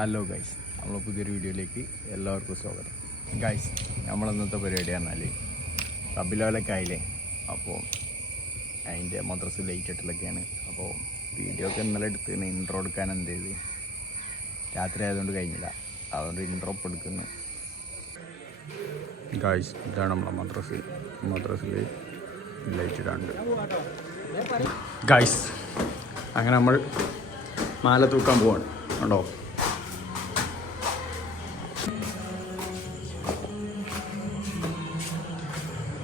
Hello guys, നമ്മൾ പുതിയൊരു വീഡിയോയിലേക്ക് എല്ലാവർക്കും സ്വാഗതം. ഗൈസ്, നമ്മളിന്നത്തെ പരിപാടി പറഞ്ഞാൽ റബീഉൽ ആയില്ലേ, അപ്പോൾ അതിൻ്റെ മദ്രസ ലേറ്റ് ആയിട്ടൊക്കെയാണ്. അപ്പോൾ വീഡിയോ ഒക്കെ ഇന്നലെ എടുത്ത് ഇൻട്രോ എടുക്കാൻ എന്ത് ചെയ്ത് രാത്രി ആയതുകൊണ്ട് കഴിഞ്ഞില്ല, അതുകൊണ്ട് ഇൻട്രോ ഇപ്പോൾ എടുക്കുന്നു. ഗൈസ്, ഇതാണ് നമ്മളെ മദ്രസയിൽ ലൈറ്റ് ഇടാണ്ട്. ഗൈസ്, അങ്ങനെ നമ്മൾ മാല തൂക്കാൻ പോവാണ്. ഉണ്ടോ?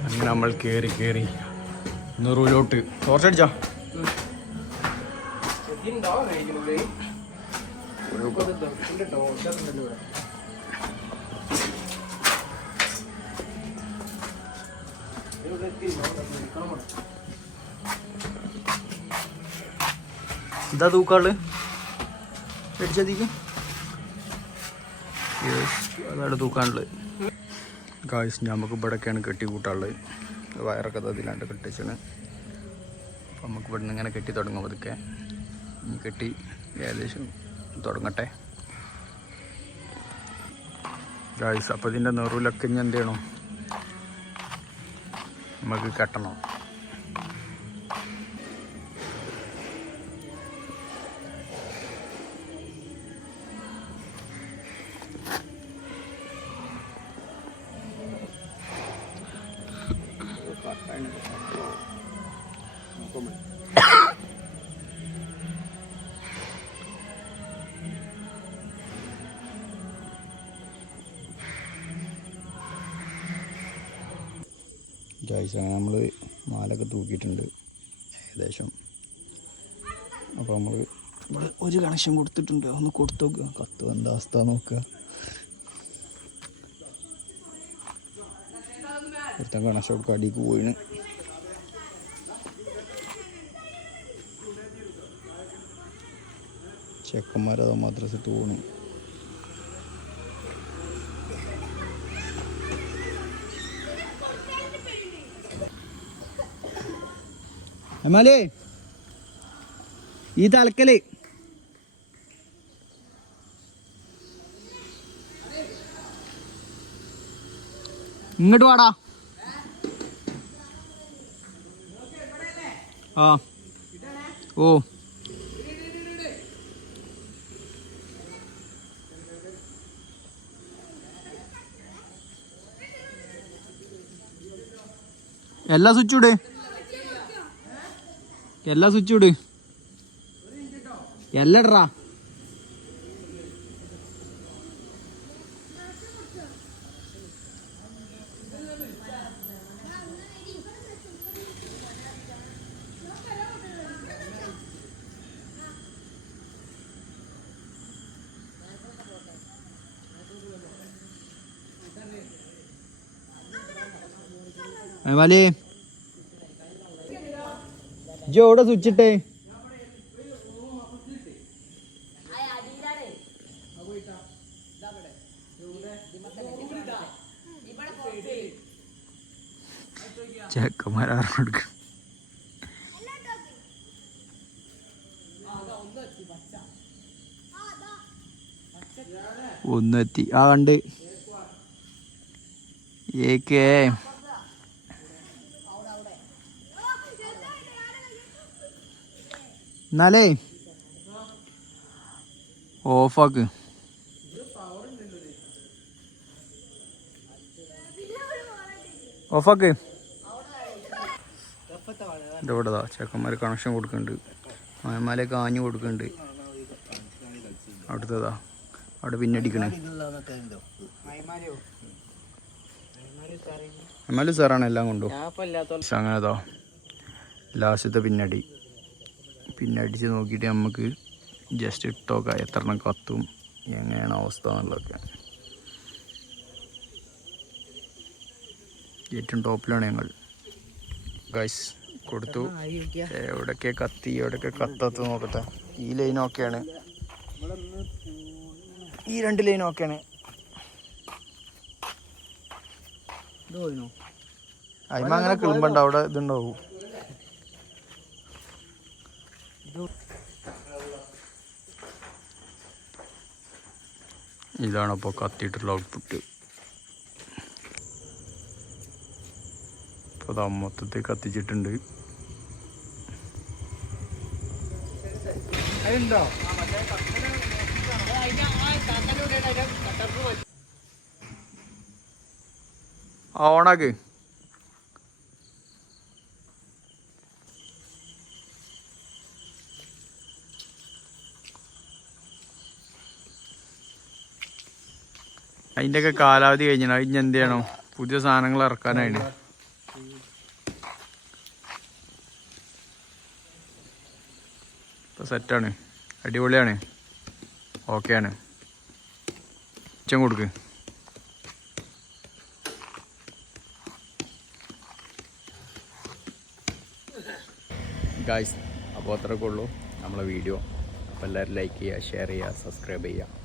അങ്ങനെ നമ്മൾ കയറി നെറൂലോട്ട് ടോർച്ചടിച്ചാ എന്താ തൂക്കാള് അടിച്ചതിക്ക് അതാണ് തൂക്കാനുള്ളത്. ഗായ്സ്, നമുക്ക് ഇവിടെയൊക്കെയാണ് കെട്ടി കൂട്ടാനുള്ളത്. വയറൊക്കെ അതിലാണ്ട് കെട്ടിച്ചാണ്. അപ്പം നമുക്ക് ഇവിടെ നിന്ന് ഇങ്ങനെ കെട്ടി തുടങ്ങും. അതൊക്കെ കെട്ടി ഏകദേശം തുടങ്ങട്ടെ ഗായ്സ്. അപ്പോൾ ഇതിൻ്റെ നെറുവിലൊക്കെ ഇനി എന്ത് ചെയ്യണം, നമുക്ക് കെട്ടണം. ഗൈസ്, അങ്ങനെ നമ്മൾ മാലൊക്കെ തൂക്കിയിട്ടുണ്ട് ഏകദേശം. അപ്പോൾ നമ്മൾ ഇവിടെ ഒരു കണക്ഷൻ കൊടുത്തിട്ടുണ്ട്. ഒന്ന് കൊടുത്തു നോക്കുക, കത്ത് എന്താ അവസ്ഥ നോക്കുക. ഒരുത്തൻ കണക്ഷൻ കൊടുക്കുക, അടിക്ക് പോയിന്. ചെക്കന്മാരത് മദ്രസിട്ട് പോകണം. അമ്മാലേ, ഈ തലക്കല് ഇങ്ങോട്ട് വാടാ. ആ ഓ എല്ലാ സ്വിച്ച് ഇട്, എല്ലാ സ്വിച്ച് ഇട്, എല്ലാം ഇടറാ. വാലേ, ജോ എവിടെ സ്വിച്ച് ഇട്ടേ? ചെക്കന്മാരെടുക്ക ഒന്നെത്തി. ആ കണ്ട് ഏക്കേ എന്നാലേ ഓഫാക്ക്. ഓഫാക്ക്. ഇതോടെതാ ചെക്കന്മാർ കണക്ഷൻ കൊടുക്കുന്നുണ്ട്. മലമലയൊക്കെ ആഞ്ഞു കൊടുക്കുന്നുണ്ട്. അവിടുത്തേതാ അവിടെ പിന്നടിക്കണേ. അമ്മാലു സാറാണ് എല്ലാം കൊണ്ടു. അങ്ങനെതാ ലാസ്റ്റത്തെ പിന്നടിച്ച് നോക്കിയിട്ട് നമുക്ക് ജസ്റ്റ് ഇട്ടോക്കാം എത്ര എണ്ണം കത്തും, എങ്ങനെയാണ് അവസ്ഥ എന്നുള്ളതൊക്കെ. ഏറ്റവും ടോപ്പിലാണ് ഞങ്ങൾ. ഗൈസ് കൊടുത്തു. എവിടെയൊക്കെ കത്തി എവിടെയൊക്കെ കത്താത്ത നോക്കട്ടെ. ഈ ലൈൻ ഓക്കെയാണ്, ഈ രണ്ട് ലൈൻ ഓക്കെയാണ്. അതിമ അങ്ങനെ കിളുമ്പണ്ട, അവിടെ ഇതുണ്ടാവും. ഇതാണ് അപ്പോൾ കത്തിയിട്ടുള്ള ഔട്ട്പുട്ട്. അപ്പോൾ അത് മൊത്തത്തിൽ കത്തിച്ചിട്ടുണ്ട്. ഓണാക്ക്. അതിൻ്റെയൊക്കെ കാലാവധി കഴിഞ്ഞാൽ അതിന് എന്ത് ചെയ്യണം? പുതിയ സാധനങ്ങൾ ഇറക്കാനായിട്ട്. ഇപ്പോൾ സെറ്റാണ്, അടിപൊളിയാണ്, ഓക്കെയാണ്. ഉച്ചം കൊടുക്ക്. ഗായ്സ്, അപ്പോൾ അത്രയൊക്കെ ഉള്ളൂ നമ്മളെ വീഡിയോ. അപ്പോൾ എല്ലാവരും ലൈക്ക് ചെയ്യുക, ഷെയർ ചെയ്യുക, സബ്സ്ക്രൈബ് ചെയ്യുക.